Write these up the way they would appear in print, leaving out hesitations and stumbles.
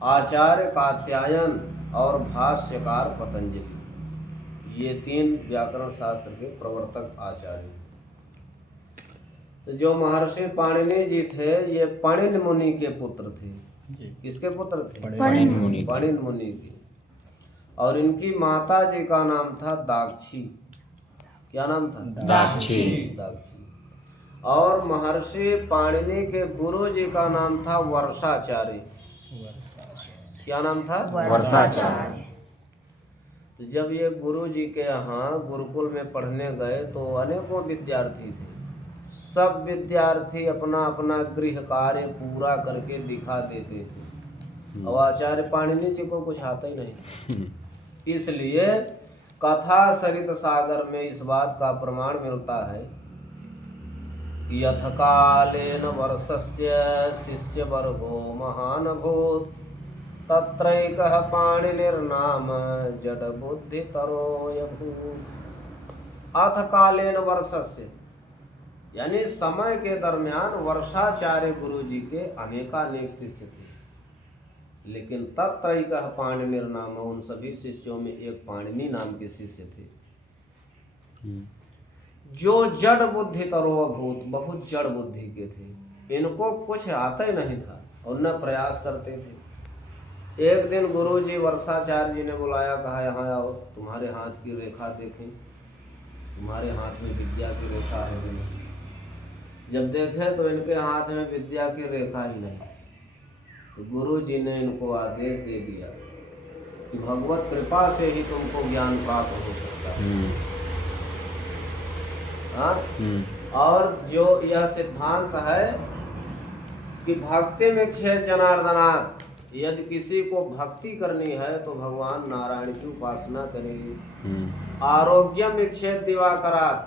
आचार्य कात्यायन और भाष्यकार पतंजलि, ये तीन व्याकरण शास्त्र के प्रवर्तक आचार्य। तो जो महर्षि पाणिनि जी थे ये पणिन मुनि के पुत्र थे। किसके पुत्र थे? पणिन मुनि। पणिन मुनि के। और इनकी माता जी का नाम था दाक्षी। क्या नाम था? दाक्षी। और महर्षि पाणिनि के गुरु जी का नाम था वर्षाचार्य। क्या नाम था? वर्षाचार्य। तो जब ये गुरु जी के यहाँ गुरुकुल में पढ़ने गए तो अनेकों विद्यार्थी थे। सब विद्यार्थी अपना अपना गृह कार्य पूरा करके दिखा देते थे और आचार्य पाणिनि जी को कुछ आता ही नहीं। इसलिए कथा सरित सागर में इस बात का प्रमाण मिलता है कि यथ कालेन वर्षस्य शिष्य वर्गो महान भूत तत्रैकः पाणिनिर्नाम जड बुद्धि तरोऽयभूत्। अथ कालेन वर्षस्य यानी समय के दरमियान वर्षाचार्य गुरु जी के अनेकानेक शिष्य थे, लेकिन तत्रैकः पाणिनिर्नाम, उन सभी शिष्यों में एक पाणिनि नाम के शिष्य थे जो जड़ बुद्धि तरोऽभूत्, बहुत जड़ बुद्धि के थे। इनको कुछ आता ही नहीं था और न प्रयास करते थे। एक दिन गुरु जी वर्षाचार्य जी ने बुलाया, कहा यहाँ आओ, तुम्हारे हाथ की रेखा देखें, तुम्हारे हाथ में विद्या की रेखा है नहीं। जब देखे तो इनके हाथ में विद्या की रेखा ही नहीं। तो गुरु जी ने इनको आदेश दे दिया कि भगवत कृपा से ही तुमको ज्ञान प्राप्त हो सकता है। और जो यह सिद्धांत है कि भक्ति में क्षेत्र जनार्दनात्, यदि किसी को भक्ति करनी है तो भगवान नारायण की उपासना करे। आरोग्यम विक्षेप दिवाकरात्,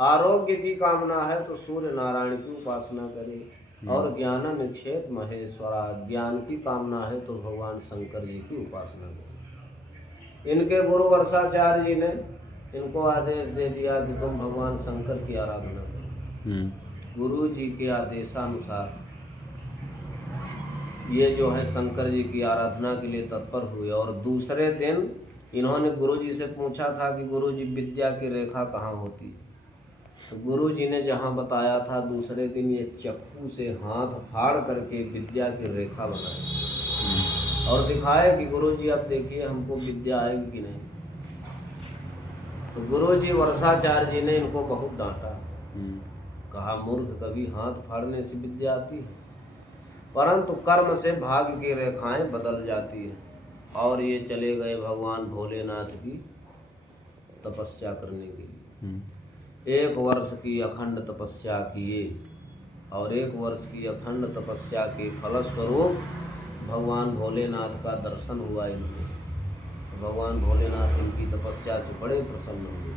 आरोग्य की कामना है तो सूर्य नारायण की उपासना करे। और ज्ञानम विक्षेप महेश्वरात्, ज्ञान की कामना है तो भगवान शंकर जी की उपासना करे। इनके गुरु वर्षाचार्य जी ने इनको आदेश दे दिया कि तुम भगवान शंकर की आराधना करो। गुरु जी के आदेशानुसार ये जो है शंकर जी की आराधना के लिए तत्पर हुए। और दूसरे दिन इन्होंने गुरु जी से पूछा था कि गुरु जी विद्या की रेखा कहाँ होती है। तो गुरु जी ने जहाँ बताया था, दूसरे दिन ये चक्कू से हाथ फाड़ करके विद्या की रेखा बनाए और दिखाए कि गुरु जी अब देखिए हमको विद्या आएगी कि नहीं। तो गुरु जी वर्षाचार्य जी ने इनको बहुत डांटा, कहा मूर्ख, कभी हाथ फाड़ने से विद्या आती है, परंतु कर्म से भाग्य की रेखाएं बदल जाती है। और ये चले गए भगवान भोलेनाथ की तपस्या करने के लिए। 1 वर्ष की अखंड तपस्या किए और 1 वर्ष की अखंड तपस्या के फलस्वरूप भगवान भोलेनाथ का दर्शन हुआ इनको। भगवान भोलेनाथ इनकी तपस्या से बड़े प्रसन्न हुए।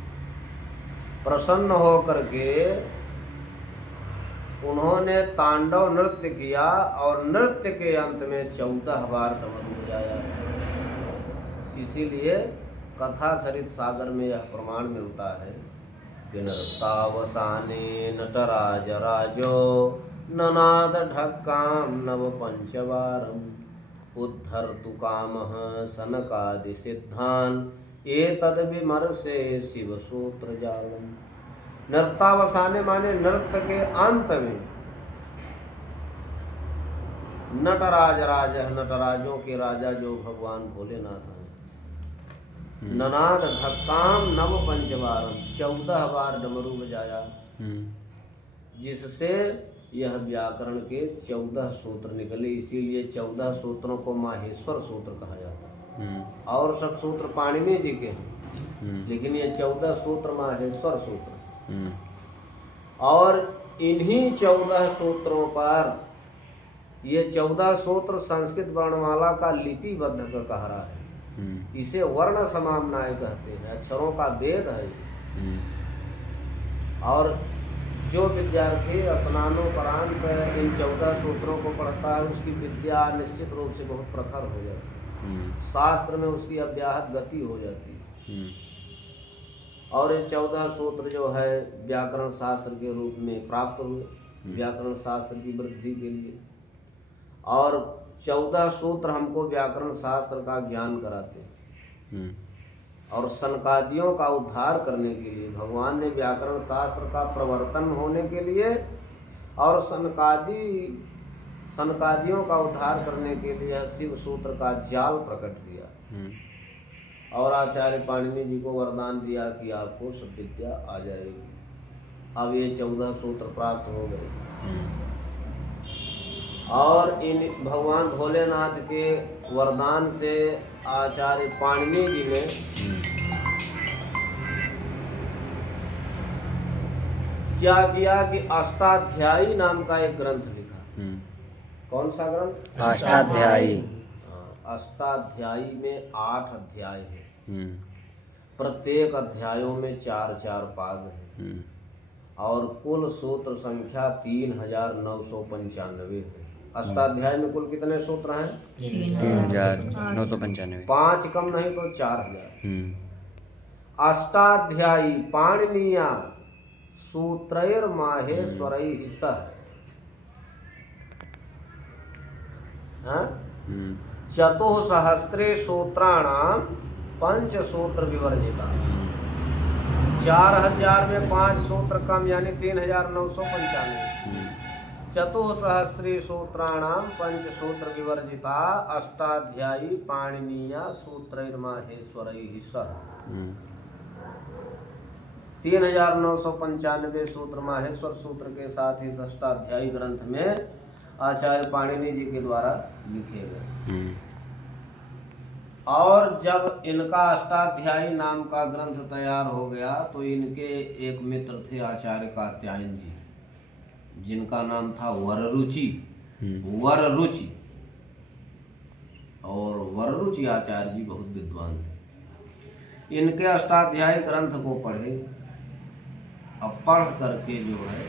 प्रसन्न हो करके उन्होंने तांडव नृत्य किया और नृत्य के अंत में 14 बार डमरू बजाया। इसीलिए कथा सरित सागर में यह प्रमाण मिलता है कि नृत्यावसाने नटराज राजो ननाद ढक्काम नव पंचवारम उद्धर्तु कामः सनकादि सिद्धान एतद् विमर्शे शिव सूत्र जालम। नृत्यावसाने माने नृत्य के अंत में। नटराज राजा, नटराजों के राजा जो भगवान भोलेनाथ हैं। ननाद ढक्काम नव पंचवारम, 14 बार डमरू बजाया, जिससे यह व्याकरण के 14 सूत्र निकले। इसीलिए 14 सूत्रों को माहेश्वर सूत्र कहा जाता है। और सब सूत्र पाणिनि जी के हैं, लेकिन ये 14 सूत्र माहेश्वर सूत्र। और इन्हीं 14 सूत्रों पर ये 14 सूत्र संस्कृत वर्णमाला का लिपिबद्ध का कह रहा है। इसे वर्ण समाम्नाय कहते हैं, अक्षरों का वेद है। और जो विद्यार्थी स्नानोपरांत इन 14 सूत्रों को पढ़ता है उसकी विद्या निश्चित रूप से बहुत प्रखर हो जाती है, शास्त्र में उसकी अव्याहत गति हो जाती है। और ये 14 सूत्र जो है व्याकरण शास्त्र के रूप में प्राप्त हुए, व्याकरण शास्त्र की वृद्धि के लिए। और 14 सूत्र हमको व्याकरण शास्त्र का ज्ञान कराते हैं। और सनकादियों का उद्धार करने के लिए भगवान ने व्याकरण शास्त्र का प्रवर्तन होने के लिए और सनकादियों का उद्धार करने के लिए शिव सूत्र का जाल प्रकट किया। और आचार्य पाणिनि जी को वरदान दिया कि आपको सब विद्या आ जाएगी। अब ये 14 सूत्र प्राप्त हो गए। और इन भगवान भोलेनाथ के वरदान से आचार्य पाणिनि जी ने क्या किया कि अष्टाध्यायी नाम का एक ग्रंथ लिखा। कौन सा ग्रंथ? अष्टाध्यायी। अष्टाध्यायी में 8 अध्याय है। प्रत्येक अध्यायों में 4-4 पाद है। और कुल सूत्र संख्या 3995 है। अष्टाध्याय में कुल कितने सूत्र हैं? 3995। 5 कम नहीं तो 4000। अष्टाध्यायी पाणिनीया सूत्रैर माहेश्वरैः सह चतुःसहस्रे सूत्राणां 5 सूत्र विवर्जिता। 4000 में 5 सूत्र कम यानी 3995। चतुःसहस्री सूत्राणां 5 सूत्र विवर्जिता अष्टाध्यायी पाणिनीया सूत्रैर माहेश्वरैः सह। 3995 सूत्र माहेश्वर सूत्र के साथ इस अष्टाध्यायी ग्रंथ में आचार्य पाणिनि जी के द्वारा लिखे गए। और जब इनका अष्टाध्यायी नाम का ग्रंथ तैयार हो गया तो इनके एक मित्र थे आचार्य कात्यायन जी, जिनका नाम था वररुचि। वररुचि और वररुचि आचार्य जी बहुत विद्वान थे। इनके अष्टाध्यायी ग्रंथ को पढ़े। अब पढ़ करके जो है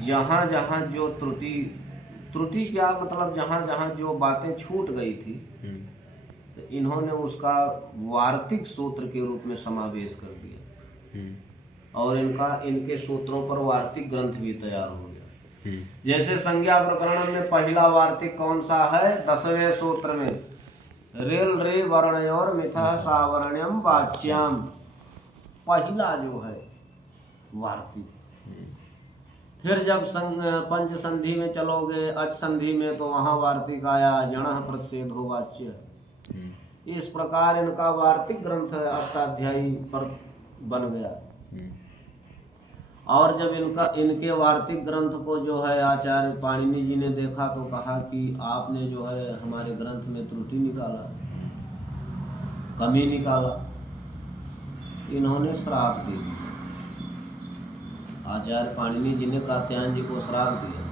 जहाँ जहाँ जो त्रुटि क्या मतलब जहाँ जहाँ जो बातें छूट गई थी तो इन्होंने उसका वार्तिक सूत्र के रूप में समावेश कर दिया। और इनके सूत्रों पर वार्तिक ग्रंथ भी तैयार हो गया। जैसे संज्ञा प्रकरण में पहला वार्तिक कौन सा है? 10वें सूत्र में रेल रे वर्णयोर मिथः सावर्ण्यम वाच्याम, पहला जो है वार्तिक। फिर जब पंच संधि में चलोगे अच संधि में तो वहाँ वार्तिक आया जणः प्रतिषेधो वाच्य। इस प्रकार इनका वार्तिक ग्रंथ अष्टाध्यायी पर बन गया। और जब इनके वार्तिक ग्रंथ को जो है आचार्य पाणिनि जी ने देखा तो कहा कि आपने जो है हमारे ग्रंथ में त्रुटि निकाला, कमी निकाला। इन्होंने श्राप दे दिया। आचार्य पाणिनि जी ने कात्यायन जी को श्राप दिया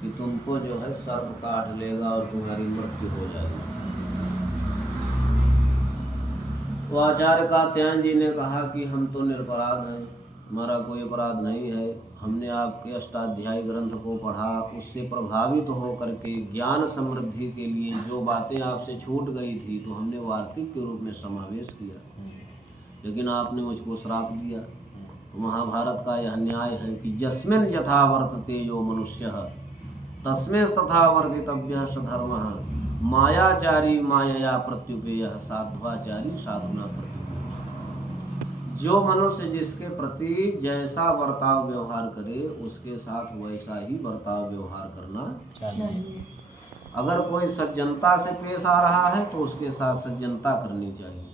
कि तुमको जो है सर्प काट लेगा और तुम्हारी मृत्यु हो जाएगी। तो आचार्य कात्यायन जी ने कहा कि हम तो निरपराध हैं, हमारा कोई अपराध नहीं है। हमने आपके अष्टाध्यायी ग्रंथ को पढ़ा, उससे प्रभावित हो करके ज्ञान समृद्धि के लिए जो बातें आपसे छूट गई थी तो हमने वार्तिक के रूप में समावेश किया, लेकिन आपने मुझको श्राप दिया। तो महाभारत का यह न्याय है कि जस्मिन् यथा वर्तते यो मनुष्यः तस्मै तथा वर्तितव्यः सधर्मः। मायाचारी मायया प्रत्युपेयः साध्वाचारी साधुना प्रत्युपेयः। जो मनुष्य जिसके प्रति जैसा बर्ताव व्यवहार करे उसके साथ वैसा ही बर्ताव व्यवहार करना चाहिए। अगर कोई सज्जनता से पेश आ रहा है तो उसके साथ सज्जनता करनी चाहिए,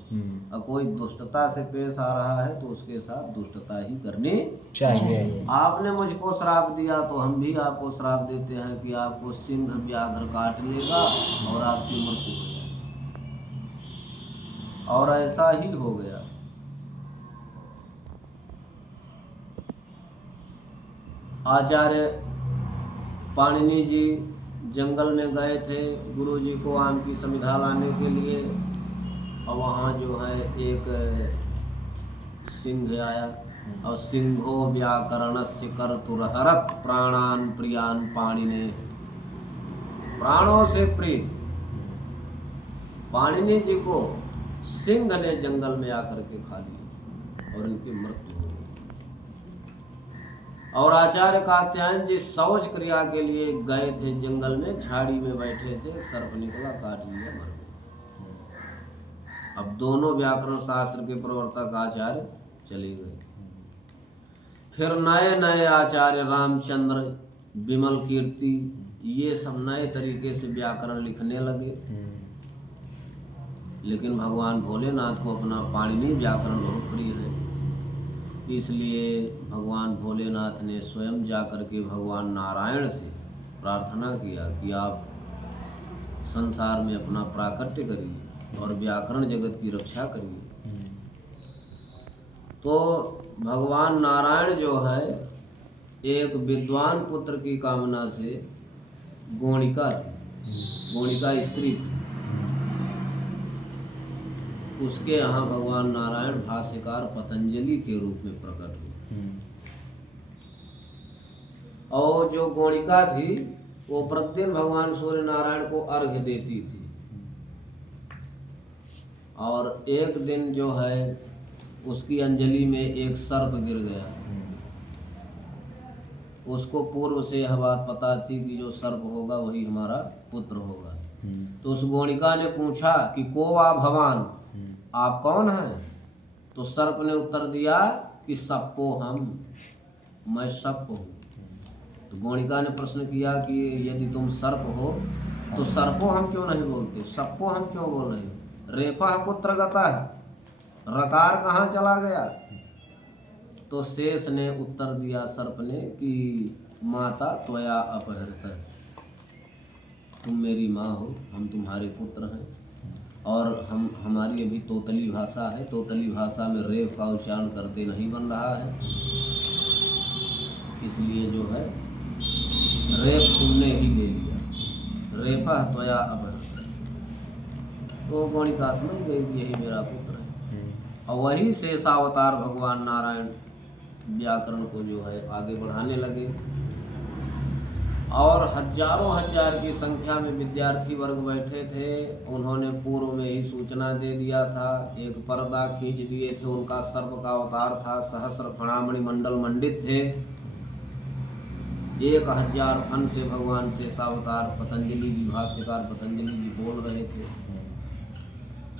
और कोई दुष्टता से पेश आ रहा है तो उसके साथ दुष्टता ही करनी चाहिए। आपने मुझको श्राप दिया तो हम भी आपको श्राप देते हैं कि आपको सिंह व्याघ्र काट लेगा और आपकी मृत्यु हो जाएगी। और ऐसा ही हो गया। आचार्य पाणिनि जी जंगल में गए थे गुरु जी को आम की समिधा लाने के लिए, और वहाँ जो है एक सिंह आया और सिंहो व्याकरणस्य कर्तुरहरत प्राणान प्रियान पाणिने। प्राणों से प्रिय पाणिनि जी को सिंह ने जंगल में आकर के खा लिया और इनकी मृत्यु हो गई। और आचार्य कात्यायन जी शौच क्रिया के लिए गए थे जंगल में, झाड़ी में बैठे थे, सर्प निकला, काट लिया, मर गए। अब दोनों व्याकरण शास्त्र के प्रवर्तक आचार्य चले गए। फिर नए नए आचार्य रामचंद्र, विमल कीर्ति, ये सब नए तरीके से व्याकरण लिखने लगे। लेकिन भगवान भोलेनाथ को अपना पाणिनि व्याकरण बहुत प्रिय है, इसलिए भगवान भोलेनाथ ने स्वयं जाकर के भगवान नारायण से प्रार्थना किया कि आप संसार में अपना प्राकट्य करिए और व्याकरण जगत की रक्षा करिए। तो भगवान नारायण जो है एक विद्वान पुत्र की कामना से गोणिका थी, गोणिका स्त्री थी, उसके यहाँ भगवान नारायण भाष्यकार पतंजलि के रूप में प्रकट हुए। और जो गोणिका थी वो प्रतिदिन भगवान सूर्य नारायण को अर्घ्य देती थी। और एक दिन जो है उसकी अंजलि में एक सर्प गिर गया। उसको पूर्व से यह बात पता थी कि जो सर्प होगा वही हमारा पुत्र होगा। तो उस गोणिका ने पूछा कि को आ भगवान, आप कौन हैं? तो सर्प ने उत्तर दिया कि सप्पो हम, मैं सर्प हूँ। तो गोणिका ने प्रश्न किया कि यदि तुम सर्प हो तो सर्पो हम क्यों नहीं बोलते, सप्पो हम क्यों बोल रहे हो? रेफा कुत्र गता है, रकार कहाँ चला गया? तो शेष ने उत्तर दिया सर्प ने कि माता त्वया अपहृत, तुम मेरी माँ हो, हम तुम्हारे पुत्र हैं। और हमारी अभी तोतली भाषा है, तोतली भाषा में रेफ का उच्चारण करते नहीं बन रहा है, इसलिए जो है रेफ तुमने ही ले लिया, रेफा त्वया अपहृत। तो गोणिका समझ गई कि यही मेरा पुत्र है। और वही शेषावतार भगवान नारायण व्याकरण को जो है आगे बढ़ाने लगे। और हजारों हजार की संख्या में विद्यार्थी वर्ग बैठे थे। उन्होंने पूर्व में ही सूचना दे दिया था, एक पर्दा खींच दिए थे, उनका सर्प का अवतार था, सहस्र फणामणि मंडल मंडित थे। 1000 फन से भगवान शेषावतार पतंजलि जी, भाष्यकार पतंजलि जी बोल रहे थे।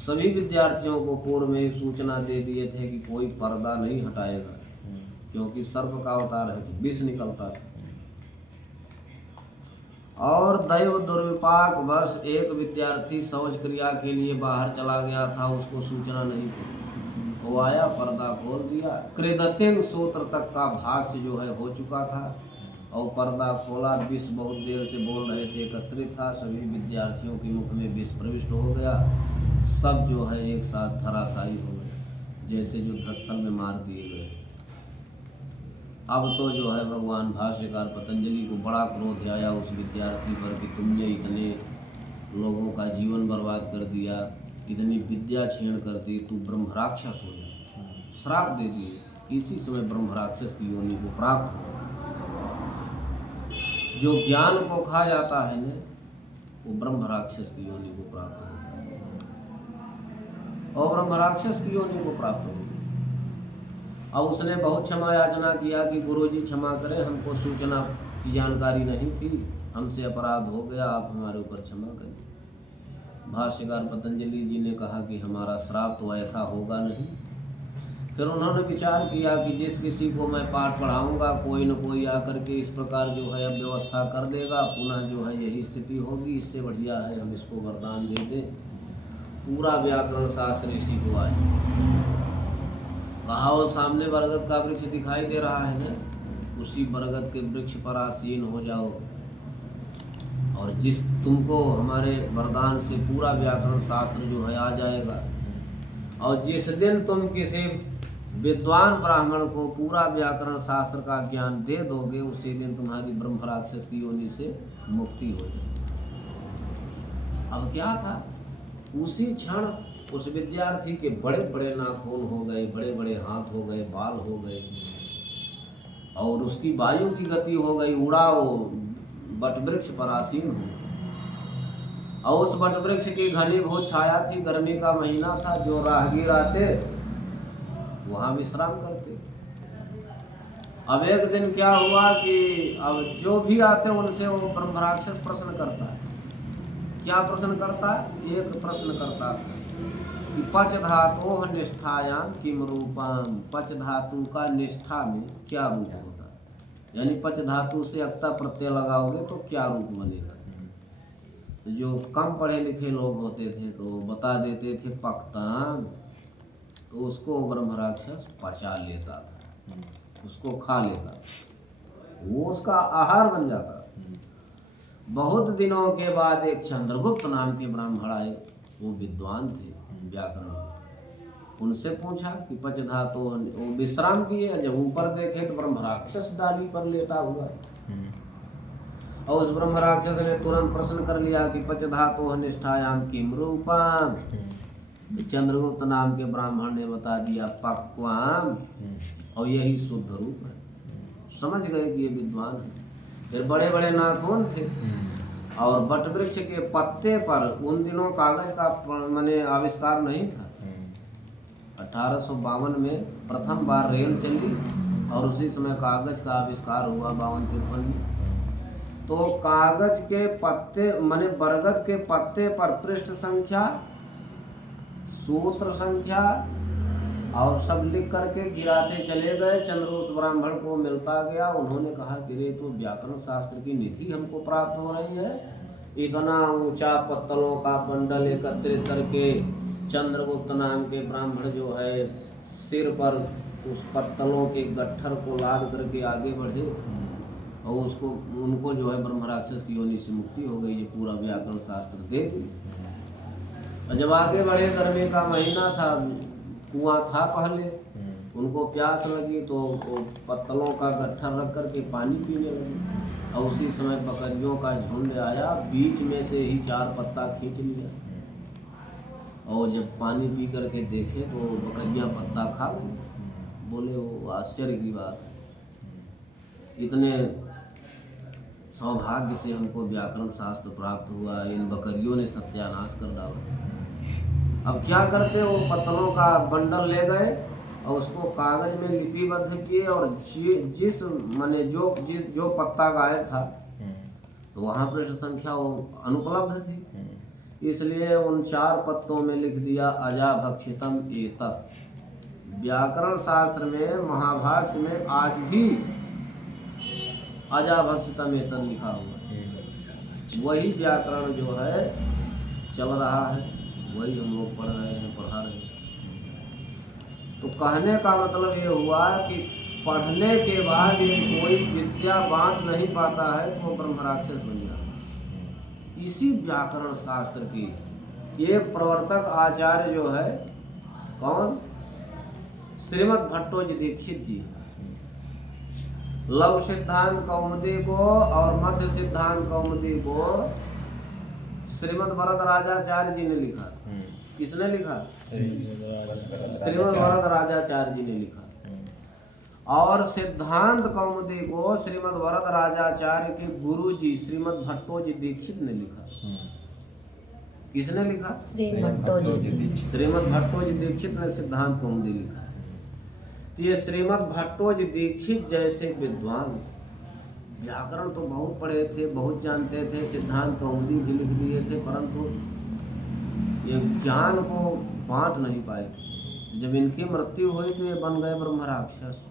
सभी विद्यार्थियों को पूर्व में ही सूचना दे दिए थे कि कोई पर्दा नहीं हटाएगा, क्योंकि सर्प का अवतार है तो विष निकलता था। और दैव दुर्विपाक बस एक विद्यार्थी शौच क्रिया के लिए बाहर चला गया था, उसको सूचना नहीं थी। वो आया, पर्दा खोल दिया, कृदतिन सूत्र तक का भाष्य जो है हो चुका था। और पर्दा खोला, विष बहुत देर से बोल रहे थे, एकत्रित था, सभी विद्यार्थियों के मुख में विष प्रविष्ट हो गया। सब जो है एक साथ धराशायी हो गए, जैसे युद्धस्थल में मार दिए गए। अब तो जो है भगवान भाष्यकार पतंजलि को बड़ा क्रोध आया उस विद्यार्थी पर कि तुमने इतने लोगों का जीवन बर्बाद कर दिया, इतनी विद्या छीण कर दी, तू ब्रह्म राक्षस हो गया। श्राप दे दिए, इसी समय ब्रह्म राक्षस की योनि को प्राप्त हो। जो ज्ञान को खा जाता है ना, वो ब्रह्म राक्षस की योनि को प्राप्त होता है, और ब्रह्म राक्षस की योनि को प्राप्त हो। अब उसने बहुत क्षमा याचना किया कि गुरुजी क्षमा करें, हमको सूचना की जानकारी नहीं थी, हमसे अपराध हो गया, आप हमारे ऊपर क्षमा करें। भाष्यकार पतंजलि जी ने कहा कि हमारा श्राप तो ऐसा होगा नहीं। फिर उन्होंने विचार किया कि जिस किसी को मैं पाठ पढ़ाऊंगा, कोई न कोई आकर के इस प्रकार जो है अब व्यवस्था कर देगा, पुनः जो है यही स्थिति होगी, इससे बढ़िया है हम इसको वरदान दे दें, पूरा व्याकरण शास्त्र इसी को आए। कहा वो सामने बरगद का वृक्ष दिखाई दे रहा है ना, उसी बरगद के वृक्ष पर आसीन हो जाओ, और जिस तुमको हमारे वरदान से पूरा व्याकरण शास्त्र जो है आ जाएगा। और जिस दिन तुम किसी विद्वान ब्राह्मण को पूरा व्याकरण शास्त्र का ज्ञान दे दोगे, उसी दिन तुम्हारी ब्रह्म राक्षस की योनि से मुक्ति हो जाए। अब क्या था, उसी क्षण उस विद्यार्थी के बड़े बड़े नाखून हो गए, बड़े बड़े हाथ हो गए, बाल हो गए, और उसकी वायु की गति हो गई, उड़ा वो बट वृक्ष पर आसीन हो। और उस बट वृक्ष की घनीभूत छाया थी, गर्मी का महीना था, जो राहगीर आते वहाँ विश्राम करते। अब एक दिन क्या हुआ कि अब जो भी आते उनसे वो ब्रह्म राक्षस प्रश्न करता है। क्या प्रश्न करता है? एक प्रश्न करता है कि पच धातु निष्ठायाम किम रूपम, पच धातु का निष्ठा में क्या रूप होता है, यानी पच धातु से अक्ता प्रत्यय लगाओगे तो क्या रूप बनेगा। तो जो कम पढ़े लिखे लोग होते थे तो बता देते थे पक्तान, तो उसको ब्रह्म राक्षस पचा लेता था, उसको खा लेता, वो उसका आहार बन जाता। बहुत दिनों के बाद एक चंद्रगुप्त नाम के ब्राह्मण आए, वो विद्वान थे व्याकरण। उनसे पूछा कि पच धातु, वो विश्राम किए, जब ऊपर देखे तो ब्रह्म राक्षस डाली पर लेटा हुआ है। और उस ब्रह्म राक्षस ने तुरंत प्रश्न कर लिया कि पच धातु निष्ठायाम किम रूपम। चंद्रगुप्त नाम के ब्राह्मण ने बता दिया पक्वाम, और यही शुद्ध रूप है। समझ गए कि ये विद्वान है। फिर बड़े बड़े नाखून थे और वटवृक्ष के पत्ते पर, उन दिनों कागज का माने आविष्कार नहीं था। 1852 में प्रथम बार रेल चली और उसी समय कागज का आविष्कार हुआ 52-53 में। तो कागज के पत्ते माने बरगद के पत्ते पर पृष्ठ संख्या, सूत्र संख्या और सब लिख करके गिराते चले गए। चंद्रगुप्त ब्राह्मण को मिलता गया। उन्होंने कहा कि रे तो व्याकरण शास्त्र की निधि हमको प्राप्त हो रही है। इतना ऊंचा पत्तलों का बंडल एकत्रित करके चंद्रगुप्त नाम के ब्राह्मण जो है सिर पर उस पत्तलों के गट्ठर को लाद करके आगे बढ़े और उसको उनको जो है ब्रह्म राक्षस की योनि से मुक्ति हो गई। ये पूरा व्याकरण शास्त्र दे दी। और जब आगे बढ़े, गर्मी का महीना था, कुआं था पहले, उनको प्यास लगी तो वो पत्तलों का गट्ठर रख करके पानी पीने लगे। और उसी समय बकरियों का झुंड आया, बीच में से ही 4 पत्ता खींच लिया। और जब पानी पी करके देखे तो बकरियां पत्ता खा गई। बोले वो आश्चर्य की बात है, इतने सौभाग्य से हमको व्याकरण शास्त्र प्राप्त हुआ, इन बकरियों ने सत्यानाश कर डाला। अब क्या करते, वो पत्तलों का बंडल ले गए और उसको कागज में लिपिबद्ध किए और जिस माने जो पत्ता गायब था तो वहाँ पृष्ठ संख्या वो अनुपलब्ध थी, इसलिए उन 4 पत्तों में लिख दिया अजाभक्षितम एतत्। व्याकरण शास्त्र में, महाभाष्य में आज भी अजाभक्षितम एतत् लिखा हुआ। वही व्याकरण जो है चल रहा है, वही हम लोग पढ़ रहे हैं, पढ़ा रहे हैं। तो कहने का मतलब ये हुआ कि पढ़ने के बाद ये कोई विद्या बांट नहीं पाता है तो वो ब्रह्म राक्षस बन जाता है। इसी व्याकरण शास्त्र की एक प्रवर्तक आचार्य जो है, कौन? श्रीमद् भट्टोजी दीक्षित जी। लव सिद्धांत कौमुदी को और मध्य सिद्धांत कौमुदी को श्रीमद् वरदराजाचार्य जी ने लिखा। किसने लिखा? श्रीमद् वरदराजाचार्य जी ने लिखा। और सिद्धांत कौमुदी को श्रीमद् वरदराजाचार्य के गुरु जी श्रीमद् भट्टोजी दीक्षित ने लिखा। किसने लिखा? श्रीमद् भट्टोजी दीक्षित ने सिद्धांत कौमुदी लिखा। तो ये श्रीमद् भट्टोजी दीक्षित जैसे विद्वान, व्याकरण तो बहुत पढ़े थे, बहुत जानते थे, सिद्धांत कौमुदी भी लिख दिए थे, परंतु ये ज्ञान को बांट नहीं पाए थे। जब इनकी मृत्यु हुई तो ये बन गए ब्रह्म राक्षस।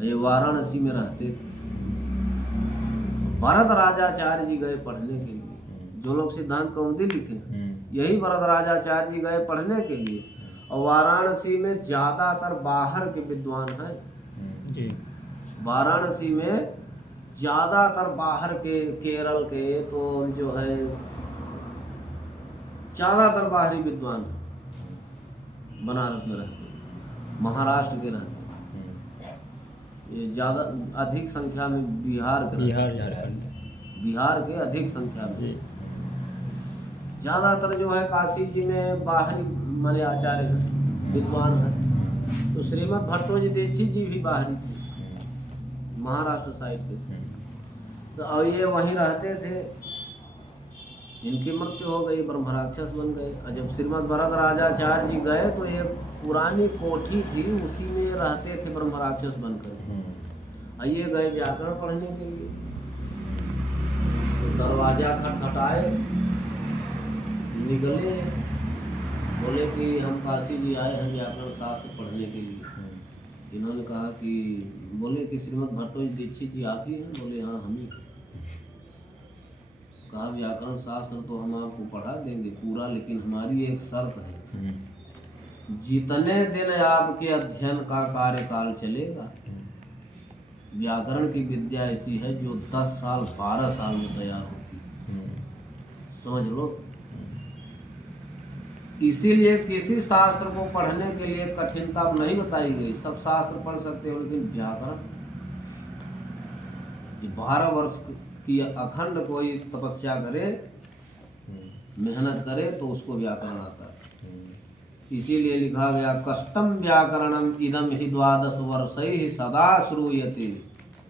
ये वाराणसी में रहते थे। वरदराजाचार्य जी गए पढ़ने के लिए, जो लोग सिद्धांत कौमुदी लिखे यही वरदराजाचार्य जी गए पढ़ने के लिए। और वाराणसी में ज्यादातर बाहर के विद्वान हैं जी। वाराणसी में ज्यादातर बाहर के, केरल के तो जो है ज्यादातर बाहरी विद्वान बनारस में रहते, महाराष्ट्र के रहते, ये ज्यादा अधिक संख्या में बिहार के अधिक संख्या में। ज्यादातर जो है काशी जी में बाहरी माने आचार्य विद्वान है। तो श्रीमद् भट्टोजी दीक्षित जी भी बाहरी थे, महाराष्ट्र साइड के थे। तो अब ये वहीं रहते थे। इनकी मृत्यु हो गई, ब्रह्मराक्षस बन गए। और जब श्रीमद् भरत राजाचार्य जी गए तो एक पुरानी कोठी थी, उसी में रहते थे ब्रह्मराक्षस बनकर। और ये गए व्याकरण पढ़ने के लिए, तो दरवाजा खटखटाए, निकले, बोले कि हम काशी जी आए हैं व्याकरण शास्त्र पढ़ने के लिए। इन्होंने कहा कि, बोले कि श्रीमद् भट्टो दीक्षित जी आप ही हैं? बोले हाँ हम ही। कहा व्याकरण शास्त्र तो हम आपको पढ़ा देंगे पूरा, लेकिन हमारी एक शर्त है, जितने दिन आपके अध्ययन का कार्यकाल चलेगा, व्याकरण की विद्या ऐसी है जो 10 साल 12 साल में तैयार होती है, समझ लो। इसीलिए किसी शास्त्र को पढ़ने के लिए कठिनता नहीं बताई गई। सब शास्त्र पढ़ सकते हो, लेकिन व्याकरण 12 वर्ष की अखंड कोई तपस्या करे, मेहनत करे, तो उसको व्याकरण आता है। इसीलिए लिखा गया कष्टम व्याकरणम इदम ही 12 वर्षैः सदा श्रूयते।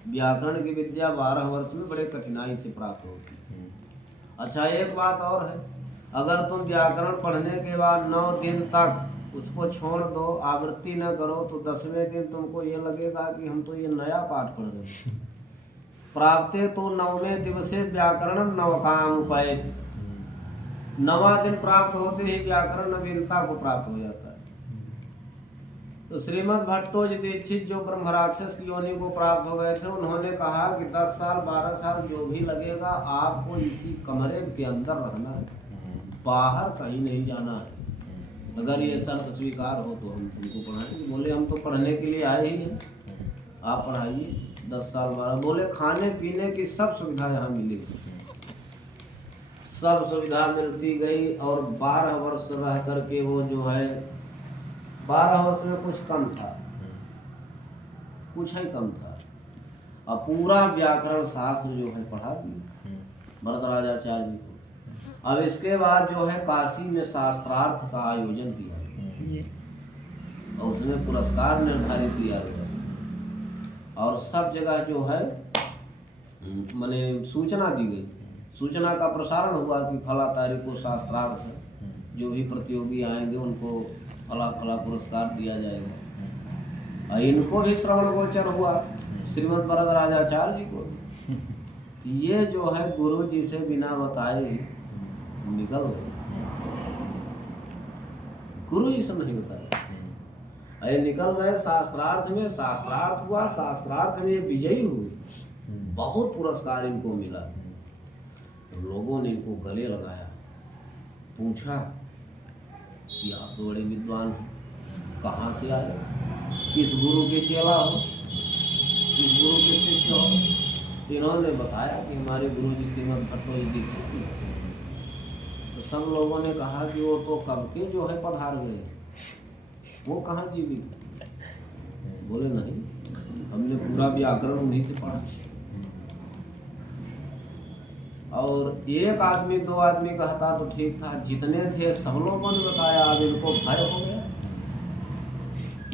व्याकरण की विद्या 12 वर्ष में बड़े कठिनाई से प्राप्त होती है। अच्छा, एक बात और है, अगर तुम व्याकरण पढ़ने के बाद 9 दिन तक उसको छोड़ दो, आवृत्ति न करो, तो 10वें दिन तुमको ये लगेगा कि हम तो ये नया पाठ पढ़ रहे हैं। प्राप्ते तो 9वें दिवसे व्याकरण नवकाम उपैति। 9वां दिन प्राप्त होते ही व्याकरण नवीनता को प्राप्त हो जाता है। तो श्रीमद् भट्टोजी दीक्षित जो ब्रह्मराक्षस की योनि को प्राप्त हो गए थे, उन्होंने कहा कि 10 साल 12 साल जो भी लगेगा, आपको इसी कमरे के अंदर रहना है, बाहर कहीं नहीं जाना है। अगर ये शर्त स्वीकार हो तो हम तुमको पढ़ाएंगे। बोले हम तो पढ़ने के लिए आए ही हैं, आप पढ़ाइए। 10 साल 12। बोले खाने पीने की सब सुविधा यहाँ मिलेगी। सब सुविधा मिलती गई, और 12 वर्ष रह करके वो जो है, 12 वर्ष में कुछ कम था, कुछ ही कम था, और पूरा व्याकरण शास्त्र जो है पढ़ा दिया भरत राजाचार्य जी को। अब इसके बाद जो है काशी में शास्त्रार्थ का आयोजन किया, और उसमें पुरस्कार निर्धारित किया गया, और सब जगह जो है माने सूचना दी गई, सूचना का प्रसारण हुआ कि फला तारीख को शास्त्रार्थ है, जो भी प्रतियोगी आएंगे उनको फला फला पुरस्कार दिया जाएगा। और इनको भी श्रवण गोचर हुआ, श्रीमद् भरत राजाचार्य जी को। तो ये जो है गुरु जी से बिना बताए निकल गए, गुरु जी से नहीं बताया, अरे निकल गए शास्त्रार्थ में। शास्त्रार्थ हुआ, शास्त्रार्थ में ये विजयी हुए, बहुत पुरस्कार इनको मिला। तो लोगों ने इनको गले लगाया, पूछा कि आप तो बड़े विद्वान हैं, कहाँ से आए, किस गुरु के चेला हो, किस गुरु के शिष्य हो। इन्होंने बताया कि हमारे गुरु जी श्रीमद् भट्टो दीक्षित जी। तो सब लोगों ने कहा कि वो तो कब के जो है पधार गए, वो कहाँ जीवित। बोले नहीं, हमने पूरा व्याकरण उन्हीं से पढ़ा। और एक आदमी 2 आदमी कहता तो ठीक था, जितने थे सब लोगों ने बताया। अब इनको भय हो गया,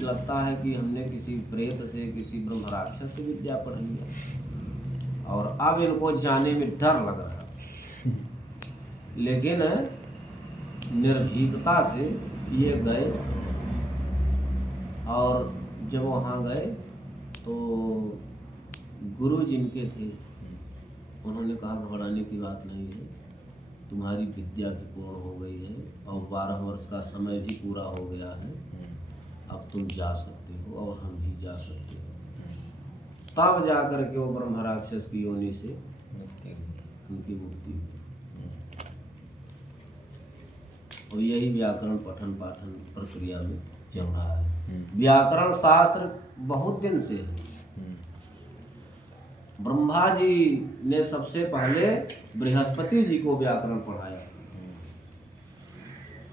लगता है कि हमने किसी प्रेत से, किसी ब्रह्म राक्षस से विद्या पढ़ लिया, और अब इनको जाने में डर लग रहा। लेकिन निर्भीकता से ये गए, और जब वहाँ गए तो गुरु जिनके थे उन्होंने कहा घबराने की बात नहीं है, तुम्हारी विद्या भी पूर्ण हो गई है, और 12 वर्ष का समय भी पूरा हो गया है, अब तुम जा सकते हो और हम भी जा सकते हो। तब जा कर के वो ब्रह्म राक्षस की योनि से उनकी मुक्ति हुई। और यही व्याकरण पठन पाठन प्रक्रिया में चल रहा है। व्याकरण शास्त्र बहुत दिन से है। ब्रह्मा जी ने सबसे पहले बृहस्पति जी को व्याकरण पढ़ाया।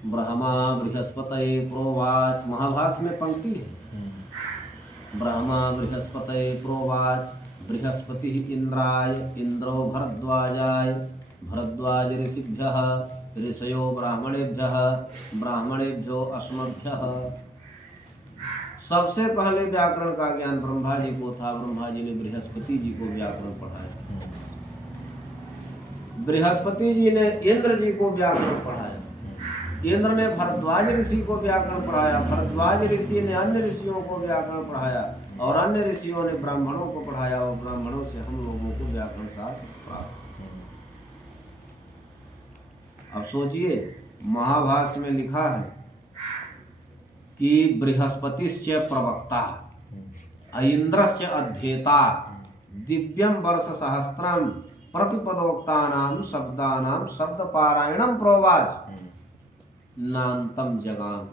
ब्रह्मा बृहस्पतये प्रोवाच, महाभाष्य में पंक्ति है, ब्रह्मा बृहस्पतये प्रोवाच बृहस्पति इंद्राय इंद्रो भरद्वाजाय भरद्वाज ऋषिभ्यः ऋषयो ब्राह्मणेभ्यः ब्राह्मणेभ्यो अस्मभ्यः। सबसे पहले व्याकरण का ज्ञान ब्रह्मा जी को था। ब्रह्मा जी ने बृहस्पति जी को व्याकरण पढ़ाया। बृहस्पति जी ने इंद्र जी को व्याकरण पढ़ाया, इंद्र ने भरद्वाज ऋषि को व्याकरण पढ़ाया, भरद्वाज ऋषि ने अन्य ऋषियों को व्याकरण पढ़ाया, और अन्य ऋषियों ने ब्राह्मणों को पढ़ाया, और ब्राह्मणों से हम लोगों को व्याकरण शास्त्र प्राप्त। अब सोचिए, महाभाष्य में लिखा है कि बृहस्पतिश्च प्रवक्ता इंद्रश्च अध्येता दिव्यम वर्ष सहस्त्रम प्रतिपदोक्तानां शब्दानां शब्द पारायणम प्रोवाच नान्तम जगाम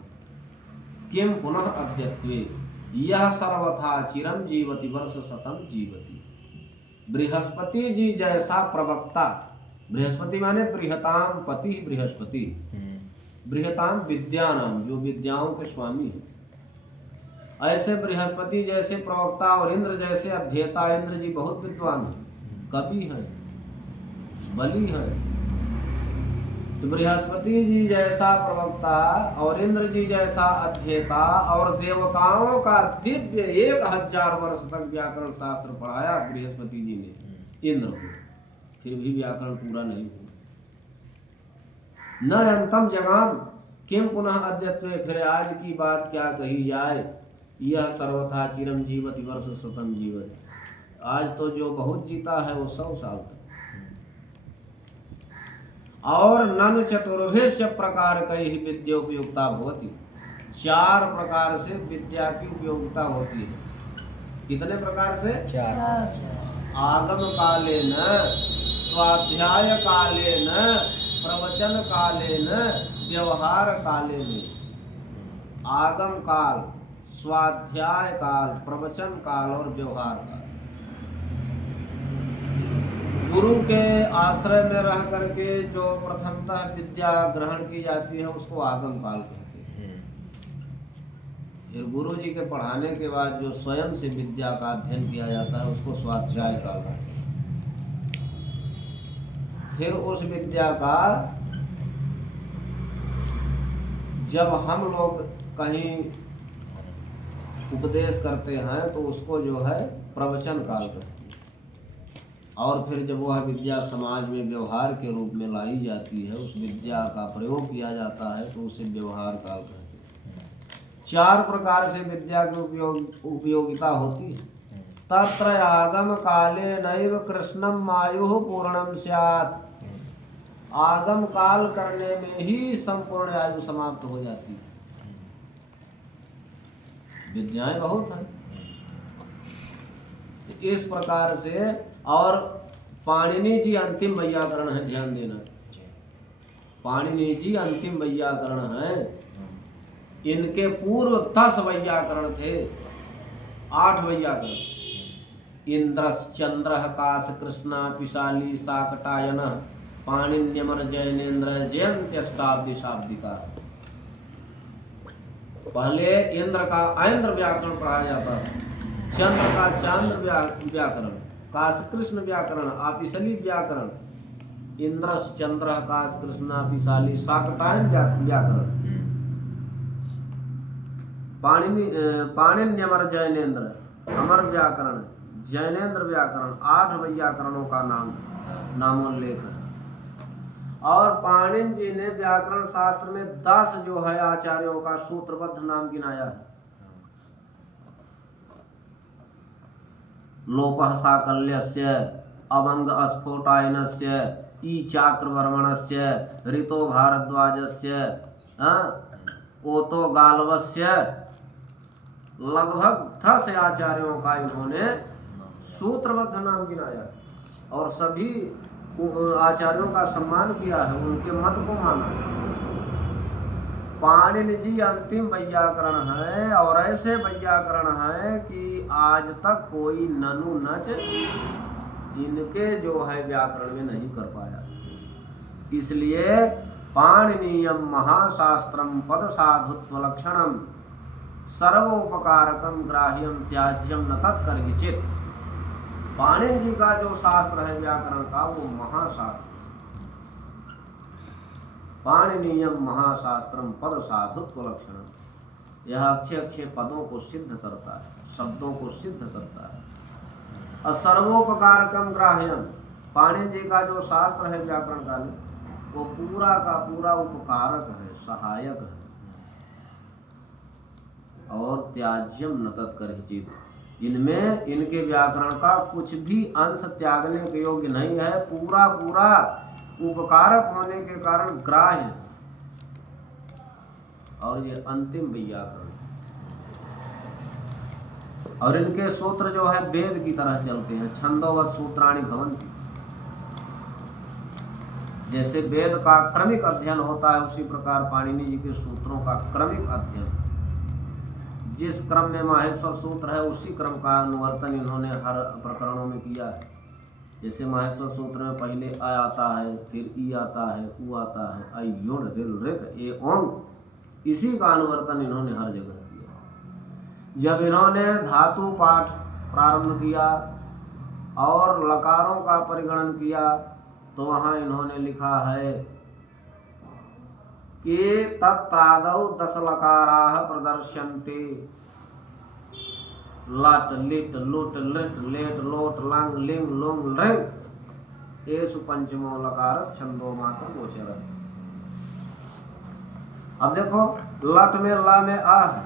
किम पुनः अद्यत्वे यह सर्वथा चिरम जीवति वर्ष शतम जीवति। बृहस्पति जी जैसा प्रवक्ता, बृहस्पति माने बृहताम पति बृहस्पति, बृहताम विद्या नाम, जो विद्याओं के स्वामी है, ऐसे बृहस्पति जैसे प्रवक्ता और इंद्र जैसे अध्येता। इंद्र जी बहुत विद्वान है, कवि है, बलि है। तो बृहस्पति जी जैसा प्रवक्ता और इंद्र जी जैसा अध्येता और देवताओं का दिव्य 1000 वर्ष तक व्याकरण शास्त्र पढ़ाया बृहस्पति जी ने इंद्र को, फिर भी व्याकरण पूरा नहीं हुआ। न अंतम जगाम किम पुनः अद्यत्वे, फिर आज की बात क्या कही जाए। यह सर्वथा चिरम जीवति वर्ष शतम जीवति, आज तो जो बहुत जीता है वो 100 साल तक। और ननु चतुर्भिश्च प्रकार कई विद्या उपयोगिता भवति, 4 प्रकार से विद्या की उपयोगिता होती है। कितने प्रकार से? 4। आगम कालेन, स्वाध्याय कालेन, प्रवचन कालेन, व्यवहार कालेन। आगम काल, स्वाध्याय काल, प्रवचन काल और व्यवहार काल। गुरु के आश्रय में रह करके जो प्रथमतः विद्या ग्रहण की जाती है उसको आगम काल कहते हैं। फिर गुरु जी के पढ़ाने के बाद जो स्वयं से विद्या का अध्ययन किया जाता है उसको स्वाध्याय काल कहते हैं। फिर उस विद्या का जब हम लोग कहीं उपदेश करते हैं तो उसको जो है प्रवचन काल कहते हैं। और फिर जब वह विद्या समाज में व्यवहार के रूप में लाई जाती है, उस विद्या का प्रयोग किया जाता है तो उसे व्यवहार काल कहते हैं। 4 प्रकार से विद्या की उपयोगिता होती है। तत्र आगम काले नैव कृष्णम आयुः पूर्णम स्यात्, आगम काल करने में ही संपूर्ण आयु समाप्त हो जाती है। विद्याएं बहुत हैं। तो इस प्रकार से, और पाणिनि जी अंतिम वैयाकरण है, ध्यान देना। पाणिनि जी अंतिम वैयाकरण है। इनके पूर्व 10 वैयाकरण थे, 8 वैयाकरण। इंद्रस चंद्रः काश कृष्णा पिशाली शाकटायन पाणिन्यमर जैनेन्द्र जयंत्यष्टाब्दी शाब्दिका। पहले इंद्र का ऐन्द्र व्याकरण पढ़ाया जाता था, चंद्र का चांद्र व्याकरण, काश कृष्ण व्याकरण, आपिशली व्याकरण, इंद्रस चंद्र काश कृष्ण आपिशाली शाकटायन व्याकरण, पाणिन्यमर जैनेन्द्र अमर व्याकरण, जैनेन्द्र व्याकरण। 8 वैयाकरणों का नामोल्लेख है। और पाणिनि जी ने व्याकरण शास्त्र में 10 जो है आचार्यों का सूत्रबद्ध नाम गिनाया है। लोपः साकल्यस्य, अभंग स्फोटायनस्य, ई चाक्रवर्मणस्य, ऋतो भारद्वाजस्य, ओतो गालवस्य, लगभग 10 आचार्यों का इन्होंने सूत्रबद्ध नाम गिनाया और सभी आचार्यों का सम्मान किया है, उनके मत को माना है। पाणिनि जी अंतिम वैयाकरण है और ऐसे वैयाकरण है कि आज तक कोई ननु नच इनके जो है व्याकरण में नहीं कर पाया। इसलिए पाणिनीयम महाशास्त्रम पद साधुत्व लक्षणम सर्वोपकारकम ग्राह्यम त्याज्यम न तत्कर्हिचित। पाणिनि जी का जो शास्त्र है व्याकरण का वो महाशास्त्र। पाणिनीयम महाशास्त्रम पद साधुत्व लक्षणम, यह अक्षय अक्षय पदों को सिद्ध करता है, शब्दों को सिद्ध करता है। सर्वोपकारकम ग्राह्यम, पाणिनि जी का जो शास्त्र है व्याकरण का वो पूरा का पूरा उपकारक है, सहायक है। और त्याज्यम न तत्कर्हिचित्, इनमें इनके व्याकरण का कुछ भी अंश त्यागने के योग्य नहीं है, पूरा पूरा उपकारक होने के कारण ग्राह्य। और ये अंतिम व्याकरण, और इनके सूत्र जो है वेद की तरह चलते हैं, छंदोवत् सूत्राणि भवन्ति। जैसे वेद का क्रमिक अध्ययन होता है उसी प्रकार पाणिनि जी के सूत्रों का क्रमिक अध्ययन, जिस क्रम में माहेश्वर सूत्र है उसी क्रम का अनुवर्तन इन्होंने हर प्रकरणों में किया है। जैसे माहेश्वर सूत्र में पहले अ आता है, फिर ई आता है, उ आता है, ऐ युण ऋल ऋक ए ओंग, इसी का अनुवर्तन इन्होंने हर जगह किया। जब इन्होंने धातु पाठ प्रारंभ किया और लकारों का परिगणन किया तो वहाँ इन्होंने लिखा है कि तत्रादौ 10 लकाराः प्रदर्श्यन्ते, लट लिट लुट लिट लेट लोट लंग लिंग लुंग लृंग एषु पंचमो लकारस् छंदो मात्र गोचरः। अब देखो, लट में ला में आ है,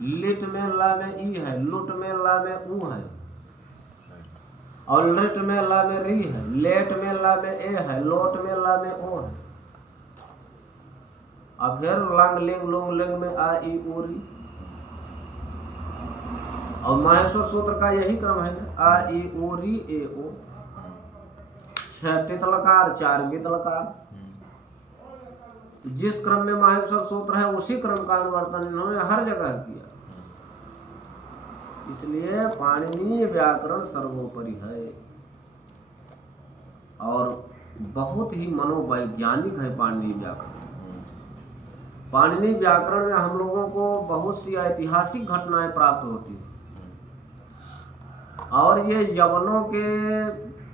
लिट में ला में ई है, लुट में ला में ऊ है, और लिट में ला में री है, लेट में ला में ए है, लोट में ला में ओ है, और फिर लंग लिंग लुंग लिंग में आ ई उ री। और माहेश्वर सूत्र का यही क्रम है ना, आ ई उ री ए ओ, 6 तित लकार 4 गित लकार। जिस क्रम में माहेश्वर सूत्र है उसी क्रम का अनुवर्तन इन्होंने हर जगह किया। इसलिए पाणिनीय व्याकरण सर्वोपरि है और बहुत ही मनोवैज्ञानिक है पाणिनीय व्याकरण। पाणिनीय व्याकरण में हम लोगों को बहुत सी ऐतिहासिक घटनाएं प्राप्त होती हैं, और ये यवनों के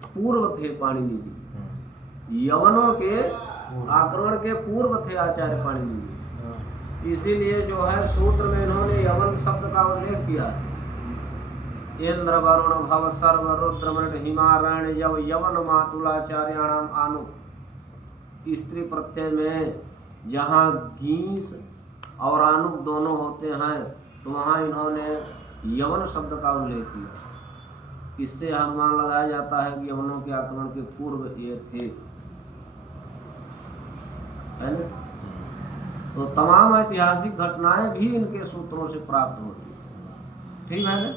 पूर्व थे पाणिनि जी, यवनों के आक्रमण के पूर्व थे आचार्य पाणिनि जी। इसीलिए जो है सूत्र में इन्होंने यवन शब्द का उल्लेख किया है। इंद्र वरुण भव सर्व रुद्र मृग हिमारण यव यवन मातुलाचार्याणाम आनु, स्त्री प्रत्यय में जहाँ गीस और आनुक दोनों होते हैं तो वहाँ इन्होंने यवन शब्द का उल्लेख किया। इससे अनुमान लगाया जाता है कि यवनों के आक्रमण के पूर्व ये थे, है ना। तो तमाम ऐतिहासिक घटनाएं भी इनके सूत्रों से प्राप्त होती, ठीक है ना।